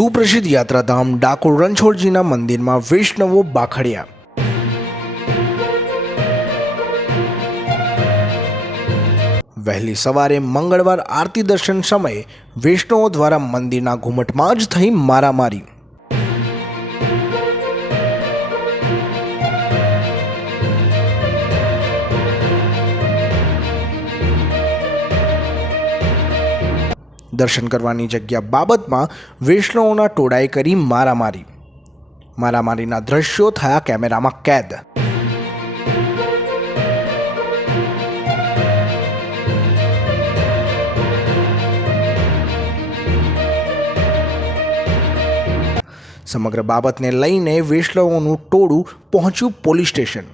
સુપ્રસિદ્ધ યાત્રાધામ ડાકોર રણછોડજીના મંદિરમાં વૈષ્ણવો બાખડ્યા। વહેલી સવારે મંગળવાર આરતી દર્શન સમયે વૈષ્ણવો દ્વારા મંદિરના ઘુમટમાં જ થઈ મારામારી। દર્શન કરવાની જગ્યા બાબતમાં વૈષ્ણવોના ટોળાએ કરી મારામારીના દ્રશ્યો થયા કેમેરામાં કેદ। સમગ્ર બાબતને લઈને વૈષ્ણવોનું ટોળું પહોંચ્યું પોલીસ સ્ટેશન।